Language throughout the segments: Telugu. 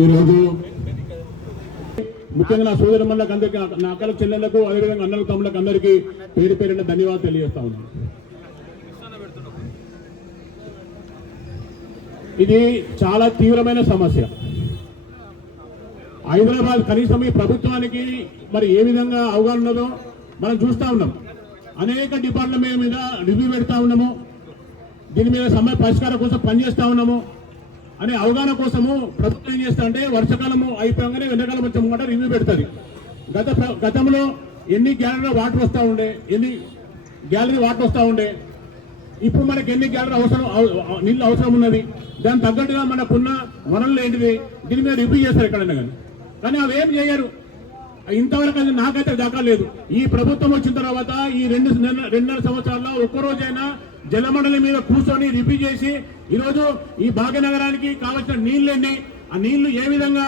ఈరోజు ముఖ్యంగా నా సోదరు మళ్ళకి అందరికీ, నా అక్కల చెల్లెళ్లకు, అదేవిధంగా అన్నలకు, తమ్ములకు అందరికీ పేరు పేరున ధన్యవాదాలు తెలియజేస్తా ఉన్నాను. ఇది చాలా తీవ్రమైన సమస్య. హైదరాబాద్ కనీసం ఈ ప్రభుత్వానికి మరి ఏ విధంగా అవగాహన ఉన్నదో మనం చూస్తూ ఉన్నాం. అనేక డిపార్ట్మెంట్ మీద రివ్యూ పెడతా ఉన్నాము, దీని మీద సమయ పరిష్కారం కోసం పనిచేస్తూ ఉన్నాము అనే అవగాహన కోసము ప్రభుత్వం ఏం చేస్తా అంటే వర్షాకాలము అయిపోగానే ఎండాకాలం వచ్చే ముంగట రివ్యూ పెడుతుంది. గతంలో ఎన్ని గ్యాలరీ వాటర్ వస్తూ ఉండే, ఇప్పుడు మనకి ఎన్ని గ్యాలరీ నీళ్ళు అవసరం ఉన్నది, దానికి తగ్గట్టుగా మనకున్న వనరులు ఏంటిది, దీని మీద రివ్యూ చేస్తారు ఎక్కడైనా కానీ అవేం చేయరు. ఇంతవరకు అది నాకైతే దాకా లేదు. ఈ ప్రభుత్వం వచ్చిన తర్వాత ఈ రెండున్నర సంవత్సరాల్లో ఒక్కరోజైనా జలమండలి మీద కూర్చొని రివ్యూ చేసి ఈరోజు ఈ భాగ్యనగరానికి కావాల్సిన నీళ్ళెన్ని, ఆ నీళ్లు ఏ విధంగా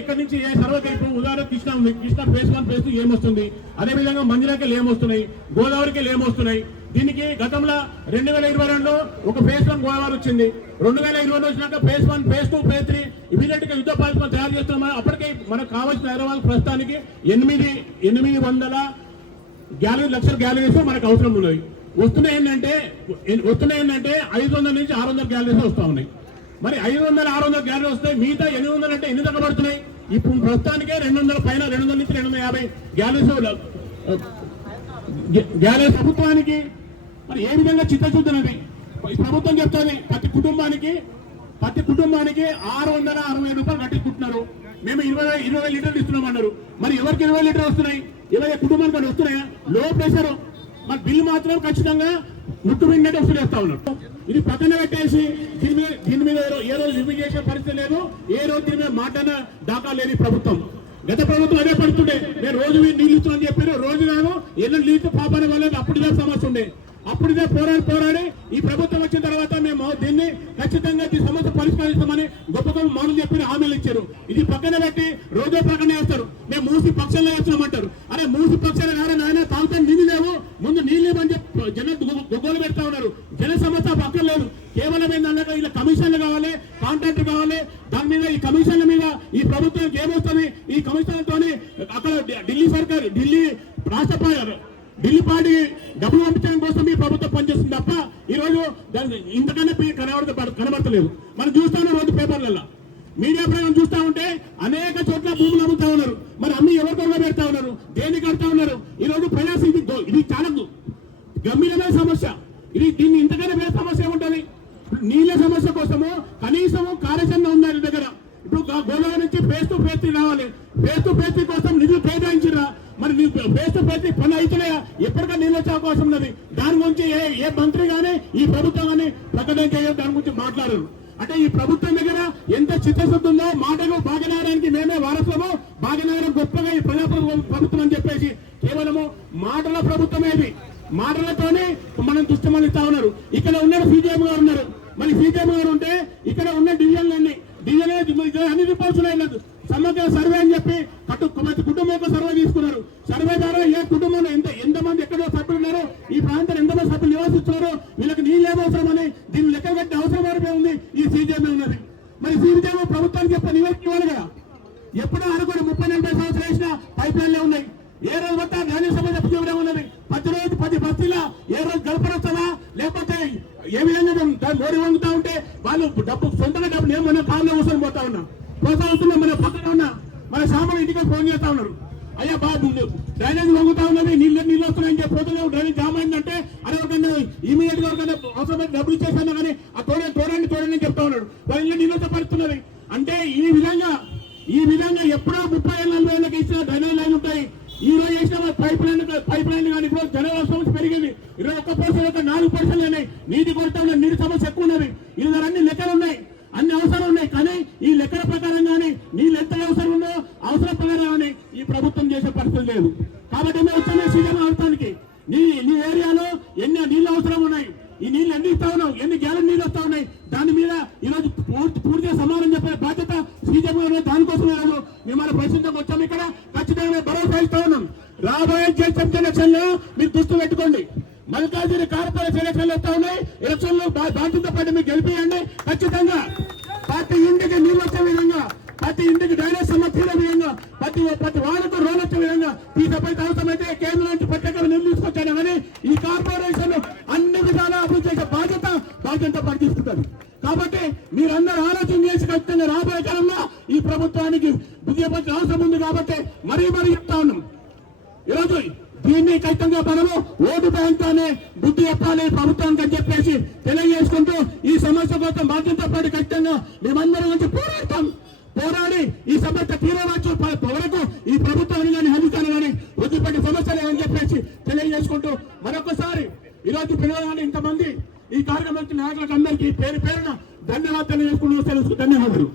ఇక్కడి నుంచి ఏ సర్వకి ఇప్పుడు ఉదాహరణ కృష్ణ ఉంది, కృష్ణ ఫేజ్ 1 ఫేజ్ 2 ఏమొస్తుంది, అదేవిధంగా మంజులకి ఏమొస్తున్నాయి, గోదావరికి ఏమొస్తున్నాయి. దీనికి గతంలో 2022లో ఒక ఫేజ్ 1 గోదావరి వచ్చింది, 2020 వచ్చినాక ఫేజ్ 1 ఫేజ్ 2 ఫేజ్ 3 ఇమీడియట్ గా యుద్ధ పాలన తయారు చేస్తున్నాం. అప్పటికే మనకు కావాల్సిన హైదరాబాద్ ప్రస్తుతానికి 800 లక్షల గ్యాలరీస్ మనకు అవసరం ఉన్నది. వస్తున్నాయి ఏంటంటే 500 నుంచి 600 గ్యాలరీస్ వస్తూ ఉన్నాయి. మరి 500-600 గ్యాలరీస్ వస్తాయి, మిగతా 800 అంటే ఎన్ని తగ్గబడుతున్నాయి? ఇప్పుడు ప్రస్తుతానికే 200 పైన 200 నుంచి 250 గ్యాలరీస్ ప్రభుత్వానికి మరి ఏ విధంగా చిత్తశుద్ధినది ప్రభుత్వం చెప్తుంది. ప్రతి కుటుంబానికి 660 రూపాయలు కట్టించుకుంటున్నారు. మేము 20 లీటర్లు ఇస్తున్నామన్నారు. మరి ఎవరికి 20 లీటర్లు వస్తున్నాయి? 20 కుటుంబానికి వస్తున్నాయా? లో ప్రెషర్ మరి బిల్లు మాత్రం ఖచ్చితంగా ముట్టుమింటే వసూలు చేస్తా ఉన్నారు. ఇది పక్కన పెట్టేసి దీని మీద ఏ రోజు రివ్యూ చేసే పరిస్థితి లేదు, ఏ రోజు దీని మీద మాటన దాకా లేదు ప్రభుత్వం. గత ప్రభుత్వం అదే పడుతుండే, నేను రోజు నీళ్ళు ఇస్తామని చెప్పారు, రోజు కాదు ఎన్నో నీళ్ళు పాపని వాళ్ళకి అప్పుడుదే సమస్య ఉండే. అప్పుడుదే పోరాడి ఈ ప్రభుత్వం వచ్చిన తర్వాత మేము దీన్ని ఖచ్చితంగా ఈ సమస్య పరిష్కరిస్తామని గొప్ప మాటలు చెప్పి హామీలు ఇచ్చారు. ఇది పక్కన పెట్టి రోజో ప్రకటన చేస్తారు, మేము మూసి పక్షంలో చేస్తున్నామంటారు. అరే మూసి పక్షాలు కాదని ఆయన తాగుతాను నీళ్ళు లేవు, ముందు నీళ్ళు లేవని చెప్పి జన గొగ్గోలు పెడతా ఉన్నారు. జన సమస్య పక్కన లేదు, కేవలం ఏంటంటే ఇలా కమిషన్లు కావాలి, కాంట్రాక్ట్ కావాలి. దాని మీద ఈ కమిషన్ల మీద ఈ ప్రభుత్వానికి ఏమొస్తుంది? ఈ కమిషన్లతోని అక్కడ ఢిల్లీ రాష్ట్ర ఢిల్లీ పార్టీ డబ్బులు పంపించడం కోసం ఈ ప్రభుత్వం పనిచేస్తుంది తప్ప ఈరోజు ఇంతకన్నా కనబడతలేదు. మనం చూస్తాను రోజు పేపర్లలో, మీడియా ప్రకారం చూస్తూ ఉంటే అనేక చోట్ల భూములు అమ్ముతా ఉన్నారు. మరి అమ్మి ఎవరికొల్లో పెడతా ఉన్నారు, దేనికి కడతా ఉన్నారు? ఈరోజు ప్రయాస ఇది చాలా గంభీరమైన సమస్య. దీన్ని ఇంతకన్నా వేరే సమస్య ఏముంటుంది? నీళ్ళ సమస్య కోసము కనీసం కార్యాచరణ ఉంది దగ్గర. ఇప్పుడు గోదావరి నుంచి ఫేజ్ 2 ఫేజ్ 3 రావాలి. ఫేజ్ 2 ఫేజ్ 3 కోసం నిధులు కేటాయించిరా? మరి ఫేజ్ 2 ఫేజ్ 3 పని అవుతున్నాయా? ఎప్పటికీ నీళ్ళు వచ్చే అవకాశం ఉన్నది. దాని గురించి ఏ మంత్రి కానీ ఈ ప్రభుత్వం కానీ ప్రకటన చేయడం, దాని గురించి మాట్లాడరు. అంటే ఈ ప్రభుత్వం దగ్గర ఎంత చిత్తశుద్ధి ఉందో, మాటలు భాగ్యనగరానికి మేమే వారసులము, భాగ్యనగరం గొప్పగా ఈ ప్రభుత్వం అని చెప్పేసి కేవలము మాటల ప్రభుత్వమే. ఇది మాటలతోనే మనం దుష్టమనిస్తా ఉన్నారు. ఇక్కడ ఉన్న సీజీఎం గారు ఉన్నారు. మరి సీజీఎం గారు ఉంటే ఇక్కడ ఉన్న డివిజన్లన్నీ అన్ని రిపోర్ట్స్ లేదు. సమగ్ర సర్వే అని చెప్పి ప్రతి కుటుంబం యొక్క సర్వే తీసుకున్నారు. సర్వే ద్వారా ఏ కుటుంబంలో ఎంతమంది ఎక్కడో సభ్యులు ఉన్నారో, ఈ ప్రాంతంలో ఎంతమంది సభ్యులు నివాసిస్తున్నారో, వీళ్ళకి నీళ్ళు ఏమవసరం అని దీన్ని లెక్క కట్టే అవసరం వరకే ఉంది. ఈ సీజీఎం ఉన్నది. మరి సీజీఎం ప్రభుత్వానికి చెప్ప నివేదిక ఇవ్వాలి కదా. ఎప్పుడో అనుకోని 30-40 సంవత్సరాలు వేసిన పైప్ లైన్లే ఉన్నాయి. ఏ రోజు పట్టా ధాన్య సమస్య ఉద్యోగం ఉన్నది. ప్రతి రోజు 10 బస్తీలా ఏ రోజు గడపడొస్తావా? లేకపోతే ఏ విధంగా మోడీ వంగుతా ఉంటే వాళ్ళు సొంతంగా డబ్బు నేను మన కారులో కూర్చొని పోతా వస్తున్నా మన పక్కన ఉన్నా మన సామాన్లు ఇంటికి ఫోన్ చేస్తా ఉన్నారు. అయ్యా బాబు డ్రైనేజ్ వంగుతా ఉన్నది, నీళ్ళు వస్తున్నాయని చెప్పి పోతున్నా, డ్రైనేజ్ జామ్ అయిందంటే అదే ఒకరికన్నా ఇమీడియట్ గా అవసరమైన డబ్బులు ఇచ్చేసాను కానీ ఆ తోడండి చెప్తా ఉన్నాడు. వాళ్ళ ఇల్లు నీళ్ళు పడుతున్నది. అంటే ఈ విధంగా ఎప్పుడో 30-40 ఏళ్ళకి ఇచ్చిన డ్రైనేజ్ లైన్ ఉంటాయి. ఈ రోజు వేసిన పైప్ లైన్ కానీ ఇప్పుడు జనాభా సమస్య పెరిగింది. 21% 4% అయినాయి. నీటి కొరత ఉన్నది, నీటి సమస్య ఎక్కువ ఉన్నది. ఇలా అన్ని లెక్కలు ఉన్నాయి, అన్ని అవసరాలు ఉన్నాయి. కానీ ఈ లెక్కల ప్రకారంగానే నీళ్ళు ఎంత అవసరం ఉందో అవసరం ప్రకారం ఈ ప్రభుత్వం చేసే పరిస్థితి లేదు. కాబట్టి మేము వచ్చాము సీజన్ అవసరానికి. నీ ఏరియాలో ఎన్ని నీళ్ళు అవసరం ఉన్నాయి, ఈ నీళ్ళు ఎన్ని ఇస్తా ఉన్నావు, ఎన్ని గ్యాలరీ నీళ్ళు వస్తా ఉన్నాయి, దాని మీద ఈరోజు పూర్తిగా సమాధానం చెప్పే బాధ్యత సీజన్. దానికోసం ఈరోజు మిమ్మల్ని ప్రశ్నించడానికి వచ్చాము. ఇక్కడ ఖచ్చితంగా భరోసా ఇస్తా ఉన్నాం. రాబోయే జడ్చ్ ఎలక్షన్లో మీరు దృష్టి పెట్టుకోండి. మల్కాజిగిరి కార్పొరేషన్ ఎలక్షన్లు వస్తా ఉన్నాయి. ఎలక్షన్లో బాధ్యత పడి మీకు గెలిపియండి. ఖచ్చితంగా పార్టీ ఇంటికి నీళ్ళు వచ్చే విధంగా ప్రతి ఇంటికి డ్రైనేజ్ సమస్యల విధంగా ప్రతి వాళ్లకు రోల్ వచ్చే విధంగా తీసపైతే అవసరమైతే కేంద్రం నుంచి ప్రత్యేక నిధులు తీసుకొచ్చాను కానీ ఈ కార్పొరేషన్ అన్ని విధాలా అభివృద్ధి చేసే బాధ్యత తీసుకుంటారు. కాబట్టి మీరందరూ ఆలోచన చేసి ఖచ్చితంగా రాబోయే కాలంలో ఈ ప్రభుత్వానికి బుద్ధి చెప్పాల్సిన అవసరం ఉంది. కాబట్టి మరీ చెప్తా ఉన్నాం, ఈరోజు దీన్ని ఖచ్చితంగా మనము ఓటు బ్యాంక్ అనే బుద్ధి చెప్పాలి ప్రభుత్వానికి అని చెప్పేసి తెలియజేసుకుంటూ ఈ సమస్య కోసం బాధ్యత పాటు ఖచ్చితంగా మేమందరం వచ్చి పోరాడి ఈ సమస్య తీరవచ్చు వరకు ఈ ప్రభుత్వాన్ని కానీ హందుతాను కానీ వృద్ధిపడి సమస్యలే అని చెప్పేసి తెలియజేసుకుంటూ మరొకసారి ఈరోజు పిల్లలు ఇంతమంది ఈ కార్యక్రమం నాయకులకు అందరికీ పేరున ధన్యవాదాలు తెలియజేసుకుంటూ ధన్యవాదాలు.